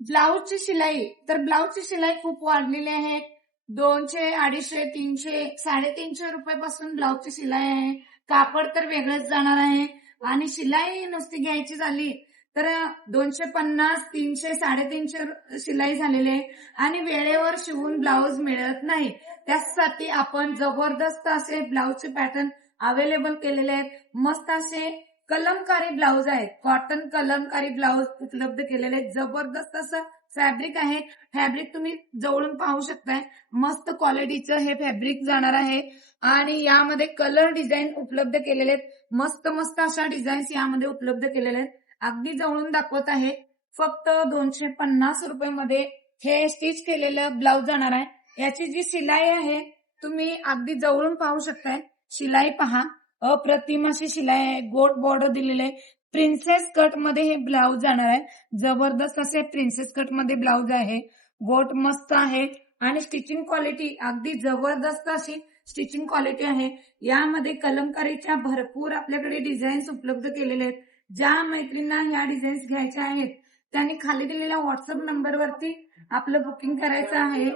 ब्लाऊजची शिलाई, तर ब्लाऊजची शिलाई खूप वाढलेली आहे. 200, 250, 300, 350 रुपयापासून ब्लाऊजची शिलाई आहे. कापड तर वेगळंच जाणार आहे आणि शिलाई नुसती घ्यायची झाली तर 250, 300, 350 शिलाई झालेली आहे आणि वेळेवर शिवून ब्लाऊज मिळत नाही. त्यासाठी आपण जबरदस्त असे ब्लाऊजचे पॅटर्न अवेलेबल केलेले आहेत. मस्त असे कलमकारी ब्लाऊज आहेत, कॉटन कलमकारी ब्लाऊज उपलब्ध केलेले आहेत. जबरदस्त असं फॅब्रिक आहे. फॅब्रिक तुम्ही जवळून पाहू शकताय. मस्त क्वालिटीचं हे फॅब्रिक जाणार आहे आणि यामध्ये कलर डिझाईन उपलब्ध केलेले आहेत. मस्त मस्त अशा डिझाईन्स यामध्ये उपलब्ध केलेल्या आहेत. अगदी जवळून दाखवत आहे. फक्त 250 रुपयामध्ये हे स्टिच केलेलं ब्लाऊज जाणार आहे. याची जी शिलाई आहे तुम्ही अगदी जवळून पाहू शकताय. शिलाई पहा, अप्रतिम अशी शिलाई आहे. गोट बॉर्डर दिलेले आहे. प्रिन्सेस कट मध्ये हे ब्लाऊज जाणार आहे. जबरदस्त असे प्रिन्सेस कट मध्ये ब्लाऊज आहे. गोट मस्त आहे आणि स्टिचिंग क्वालिटी अगदी जबरदस्त अशी स्टिचिंग क्वालिटी आहे. यामध्ये कलमकारीच्या भरपूर आपल्याकडे डिझाईन्स उपलब्ध केलेले आहेत. ज्या मैत्रिणींना ह्या डिझाईन्स घ्यायच्या आहेत त्यांनी खाली दिलेल्या व्हॉट्सअप नंबरवरती आपलं बुकिंग करायचं आहे.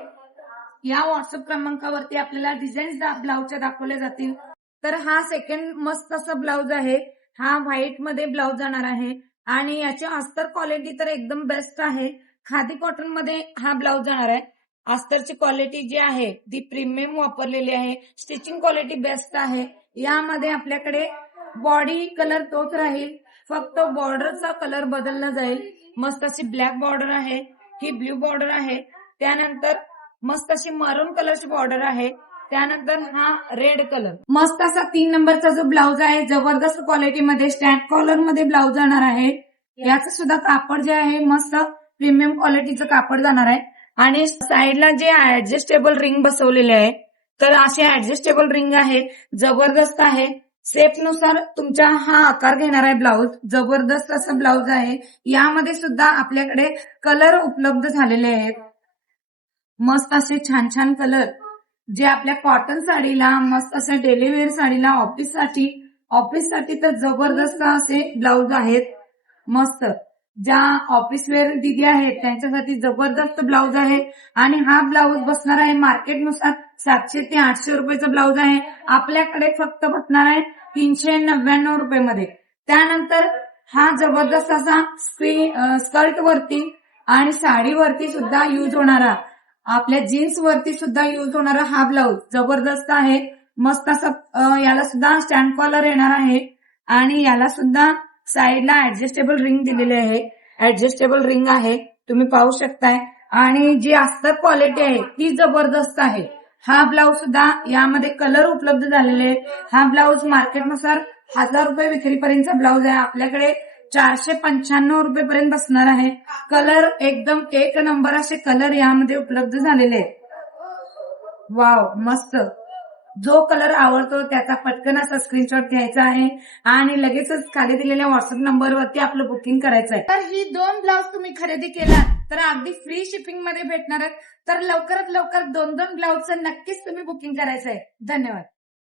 या व्हॉट्सअप क्रमांकावरती आपल्याला डिझाईन्स ब्लाऊजच्या दाखवल्या जातील. तर हा सेकंड मस्त असा ब्लाऊज आहे. हा व्हाईट मध्ये ब्लाऊज जाणार आहे आणि याची अस्तर क्वालिटी तर एकदम बेस्ट आहे. खादी कॉटन मध्ये हा ब्लाऊज जाणार आहे. अस्तरची क्वालिटी जी आहे ती प्रीमियम वापरलेली आहे. स्टिचिंग क्वालिटी बेस्ट आहे. यामध्ये आपल्याकडे बॉडी कलर तोच राहील, फक्त बॉर्डरचा कलर बदलला जाईल. मस्त अशी ब्लॅक बॉर्डर आहे, ही ब्ल्यू बॉर्डर आहे, त्यानंतर मस्त अशी मरून कलरची बॉर्डर आहे, त्यानंतर हा रेड कलर. मस्त असा 3 नंबरचा जो ब्लाऊज आहे जबरदस्त क्वालिटीमध्ये स्टॅम्प कॉलर मध्ये ब्लाऊज जाणार आहे. याचं सुद्धा कापड जे आहे मस्त प्रीमियम क्वालिटीचं कापड जाणार आहे आणि साईडला जे ऍडजस्टेबल रिंग बसवलेले आहे तर असे ऍडजस्टेबल रिंग आहे. जबरदस्त आहे. शेप नुसार तुमचा हा आकार घेणार आहे ब्लाऊज. जबरदस्त असं ब्लाऊज आहे. यामध्ये सुद्धा आपल्याकडे कलर उपलब्ध झालेले आहेत. मस्त असे छान छान कलर जे आपल्या कॉटन साडीला, मस्त असे डेली वेअर साडीला, ऑफिससाठी तर जबरदस्त असे ब्लाऊज आहेत. मस्त ज्या ऑफिस वेअर दिदी आहेत त्यांच्यासाठी जबरदस्त ब्लाऊज आहे आणि हा ब्लाऊज बसणार आहे मार्केटनुसार 700 ते 800 रुपयाचा ब्लाऊज आहे. आपल्याकडे फक्त बसणार आहे 399 रुपयामध्ये. त्यानंतर हा जबरदस्त असा स्कर्ट वरती आणि साडीवरती सुद्धा यूज होणारा, आपल्या जीन्स वरती सुद्धा यूज होणारा हा ब्लाऊज जबरदस्त आहे. मस्त असं याला सुद्धा स्टँड कॉलर येणार आहे आणि याला सुद्धा साईडला ऍडजस्टेबल रिंग दिलेली आहे. ऍडजस्टेबल रिंग आहे, तुम्ही पाहू शकताय आणि जी अस्तर क्वालिटी आहे ती जबरदस्त आहे. हा ब्लाऊज सुद्धा यामध्ये कलर उपलब्ध झालेले आहेत. हा ब्लाऊज मार्केटनुसार 1000 रुपये विक्रीपर्यंतचा ब्लाऊज आहे. आपल्याकडे 495 रुपयेपर्यंत बसणार आहे. कलर एकदम एक नंबर असे कलर यामध्ये उपलब्ध झालेले आहेत. वाव, मस्त. जो कलर आवडतो त्याचा पटकन असा स्क्रीनशॉट घ्यायचा आहे आणि लगेचच खाली दिलेल्या व्हॉट्सअप नंबरवरती आपलं बुकिंग करायचं आहे. तर ही 2 ब्लाऊज तुम्ही खरेदी केला तर अगदी फ्री शिपिंग मध्ये भेटणार आहेत. तर लवकरात लवकर 2 ब्लाऊजचं नक्कीच तुम्ही बुकिंग करायचं आहे. धन्यवाद.